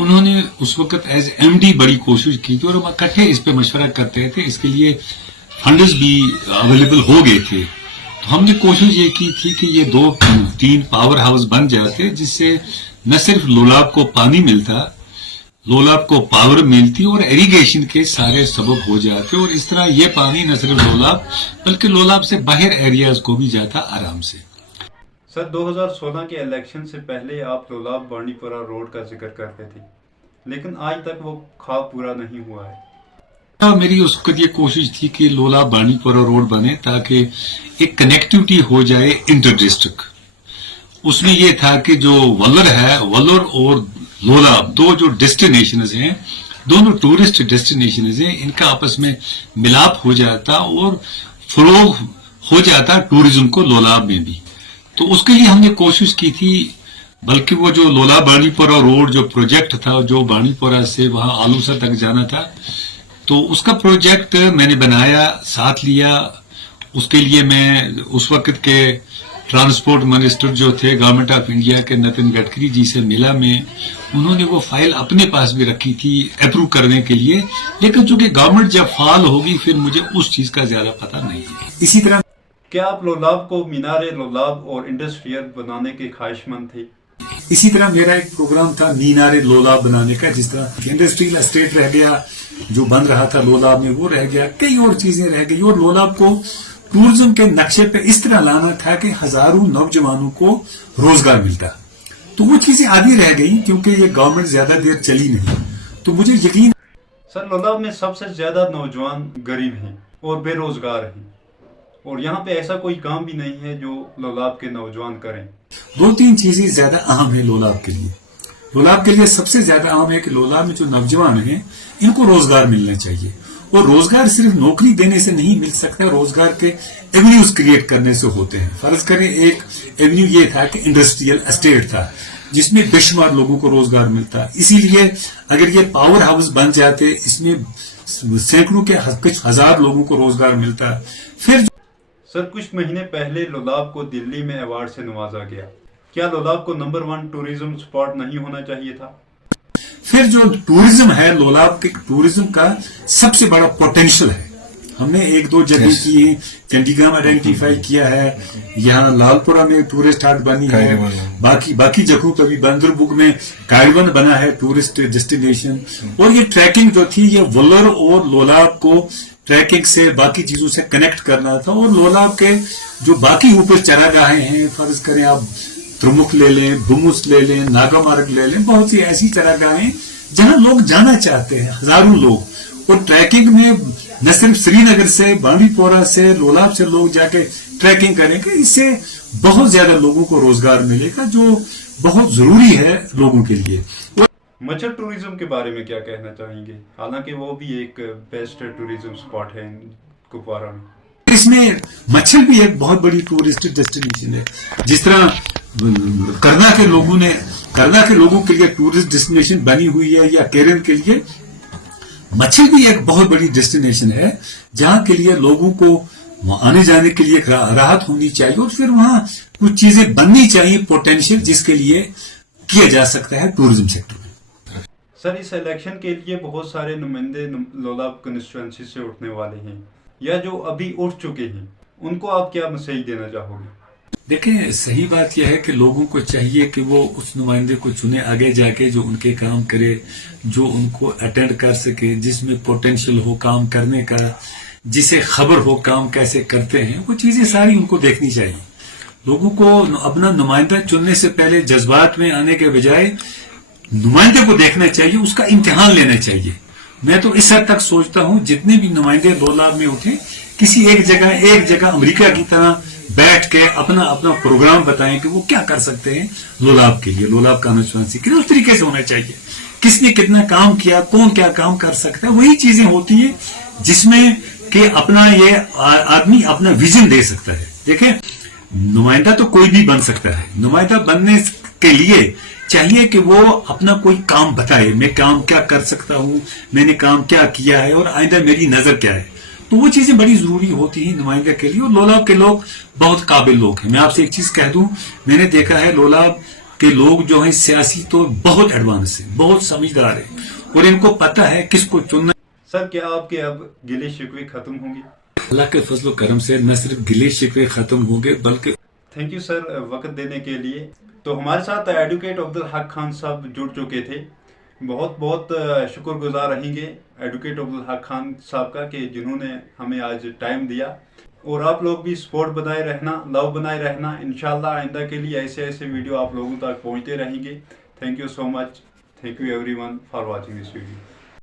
انہوں نے اس وقت ایز ایم ڈی بڑی کوشش کی تھی اور ہم اکٹھے اس پہ مشورہ کرتے تھے. اس کے لیے فنڈز بھی اویلیبل ہو گئے تھے. تو ہم نے کوشش یہ کی تھی کہ یہ 2-3 پاور ہاؤس بن جاتے جس سے نہ صرف لولاب کو پانی ملتا، لولاب کو پاور ملتی اور ایریگیشن کے سارے سبب ہو جاتے، اور اس طرح یہ پانی نہ صرف لولاب بلکہ لولاب سے باہر ایریاز کو بھی جاتا آرام سے. سر 2016 کے الیکشن سے پہلے آپ لولاب بانڈی پورہ روڈ کا ذکر کرتے تھے، لیکن آج تک وہ خواب پورا نہیں ہوا ہے. میری اس وقت یہ کوشش تھی کہ لولاب بانڈی پورہ روڈ بنے تاکہ ایک کنیکٹیوٹی ہو جائے انٹر ڈسٹرکٹ. اس میں یہ تھا کہ جو ولر ہے، ولر اور لولاب دو جو ڈیسٹینیشنز ہیں، دونوں ٹورسٹ ڈیسٹینیشنز ہیں، ان کا آپس میں ملاپ ہو جاتا اور فروغ ہو جاتا ٹوریزم کو لولاب میں بھی. تو اس کے لیے ہم نے کوشش کی تھی. بلکہ وہ جو لولاب بانڈی پورہ روڈ جو پروجیکٹ تھا، جو بانڈی پورہ سے وہاں آلوسا تک جانا تھا، تو اس کا پروجیکٹ میں نے بنایا، ساتھ لیا. اس کے لیے میں اس وقت کے ٹرانسپورٹ منسٹر جو تھے گورنمنٹ آف انڈیا کے نتن گڈکری جی سے ملا میں. انہوں نے وہ فائل اپنے پاس بھی رکھی تھی اپروو کرنے کے لیے، لیکن چونکہ گورنمنٹ جب فعال ہوگی پھر مجھے اس چیز کا زیادہ پتہ نہیں ہے. اسی طرح کیا آپ لولاب کو مینار لولاب اور انڈسٹریل بنانے کے خواہش مند تھے؟ اسی طرح میرا ایک پروگرام تھا مینار لولاب بنانے کا. جس طرح انڈسٹریل اسٹیٹ رہ گیا جو بن رہا تھا لولاب میں، وہ رہ گیا، کئی اور چیزیں رہ گئی. اور لولاب کو ٹورزم کے نقشے پہ اس طرح لانا تھا کہ ہزاروں نوجوانوں کو روزگار ملتا. تو وہ چیزیں آدھی رہ گئی کیونکہ یہ گورنمنٹ زیادہ دیر چلی نہیں. تو مجھے یقین سر لولاب میں سب سے زیادہ نوجوان غریب ہیں اور بے روزگار ہیں، اور یہاں پہ ایسا کوئی کام بھی نہیں ہے جو لولاب کے نوجوان کریں. 2-3 چیزیں زیادہ اہم ہیں لولاب کے لیے. لولاب کے لیے سب سے زیادہ اہم ہے کہ لولاب میں جو نوجوان ہیں ان کو روزگار ملنا چاہیے. اور روزگار صرف نوکری دینے سے نہیں مل سکتا، روزگار کے ایونیوز کریٹ کرنے سے ہوتے ہیں. فرض کریں ایک ایونیو یہ تھا کہ انڈسٹریل اسٹیٹ تھا جس میں بے شمار لوگوں کو روزگار ملتا. اسی لیے اگر یہ پاور ہاؤس بن جاتے اس میں سینکڑوں کے کچھ ہزار لوگوں کو روزگار ملتا. پھر سر کچھ مہینے پہلے لولاب کو دلی میں ایوارڈ سے نوازا گیا. کیا لولاب کو نمبر 1 ٹوریزم سپاٹ نہیں ہونا چاہیے تھا؟ پھر جو ٹوریزم ہے، لولاب کے ٹوریزم کا سب سے بڑا پوٹینشل ہے. ہم نے 1-2 جگہ کی، چنڈی گڑھ میں آئیڈینٹیفائی کیا ہے، یہاں لال پورہ میں ٹورسٹ ہاٹ بنی ہے، باقی جگہوں پہ بھی بندر بگ میں کائیون بنا ہے ٹورسٹ ڈیسٹینیشن. اور یہ ٹریکنگ جو تھی یہ ولر اور لولاب کو ٹریکنگ سے باقی چیزوں سے کنیکٹ کرنا تھا. اور لولاب کے جو باقی اوپر چراگاہیں ہیں، فرض کریں آپ ترمخ لے لیں، بمس لے لیں، ناگا مارگ لے لیں، بہت سی ایسی چراگاہیں جہاں لوگ جانا چاہتے ہیں، ہزاروں لوگ. اور ٹریکنگ میں نہ صرف سری نگر سے، بانڈی پورہ سے، لولاب سے لوگ جا کے ٹریکنگ کریں گے. اس سے بہت زیادہ لوگوں کو روزگار ملے گا جو بہت ضروری ہے لوگوں کے لیے. مچھر ٹوریزم کے بارے میں کیا کہنا چاہیں گے؟ حالانکہ وہ بھی ایک بیسٹ ٹوریزم سپاٹ ہے کپوارہ میں. اس میں مچھر بھی ایک بہت بڑی ٹورسٹ ڈیسٹینیشن ہے. جس طرح کرنا کے لوگوں کے لیے ٹورسٹ ڈیسٹینیشن بنی ہوئی ہے، یا کیرن کے لیے مچھر بھی ایک بہت بڑی ڈیسٹینیشن ہے جہاں کے لیے لوگوں کو آنے جانے کے لیے ایک راحت ہونی چاہیے. اور پھر وہاں کچھ چیزیں بننی چاہیے پوٹینشیل، جس کے لیے کیا جا سکتا ہے ٹورزم سیکٹر میں. سر اس الیکشن کے لیے بہت سارے نمائندے لولاب کنسٹیچوئنسی سے اٹھنے والے ہیں یا جو ابھی اٹھ چکے ہیں، ان کو آپ کیا میسج دینا چاہو گے؟ دیکھیں، صحیح بات یہ ہے کہ لوگوں کو چاہیے کہ وہ اس نمائندے کو چنے آگے جا کے جو ان کے کام کرے، جو ان کو اٹینڈ کر سکے، جس میں پوٹینشیل ہو کام کرنے کا، جسے خبر ہو کام کیسے کرتے ہیں. وہ چیزیں ساری ان کو دیکھنی چاہیے. لوگوں کو اپنا نمائندہ چننے سے پہلے جذبات میں آنے کے بجائے نمائندے کو دیکھنا چاہیے، اس کا امتحان لینا چاہیے. میں تو اس حد تک سوچتا ہوں جتنے بھی نمائندے لولاب میں اٹھے، کسی ایک جگہ امریکہ کی طرح بیٹھ کے اپنا پروگرام بتائیں کہ وہ کیا کر سکتے ہیں لولاب کے لیے، لولاب کانسٹیچوئنسی کے لیے. اس طریقے سے ہونا چاہیے. کس نے کتنا کام کیا، کون کیا کام کر سکتا ہے، وہی چیزیں ہوتی ہیں جس میں کہ اپنا یہ آدمی اپنا ویژن دے سکتا ہے. دیکھیں، نمائندہ تو کوئی بھی بن سکتا ہے. نمائندہ بننے کے لیے چاہیے کہ وہ اپنا کوئی کام بتائے، میں کام کیا کر سکتا ہوں، میں نے کام کیا کیا ہے اور آئندہ میری نظر کیا ہے. تو وہ چیزیں بڑی ضروری ہوتی ہیں نمائندہ کے لیے. اور لولاب کے لوگ بہت قابل لوگ ہیں. میں آپ سے ایک چیز کہہ دوں، میں نے دیکھا ہے لولاب کہ لوگ جو ہیں سیاسی تو بہت ایڈوانس ہیں, بہت سمجھدار ہیں, اور ان کو پتہ ہے کس کو چننا. سر کیا آپ کے اب گلے شکوے ختم ہوں گے؟ اللہ کے فضل و کرم سے نہ صرف گلے شکوے ختم ہوں گے بلکہ. تھینک یو سر وقت دینے کے لیے. تو ہمارے ساتھ ایڈوکیٹ عبدالحق خان صاحب جڑ چکے تھے. بہت بہت شکر گزار رہیں گے ایڈوکیٹ عبدالحق خان صاحب کا کہ جنہوں نے ہمیں آج ٹائم دیا. اور آپ لوگ بھی سپورٹ بنائے رہنا, لو بنائے رہنا. انشاءاللہ آئندہ کے لیے ایسے ویڈیو آپ لوگوں تک پہنچتے رہیں گے. Thank you so much. Thank you every one for watching this video.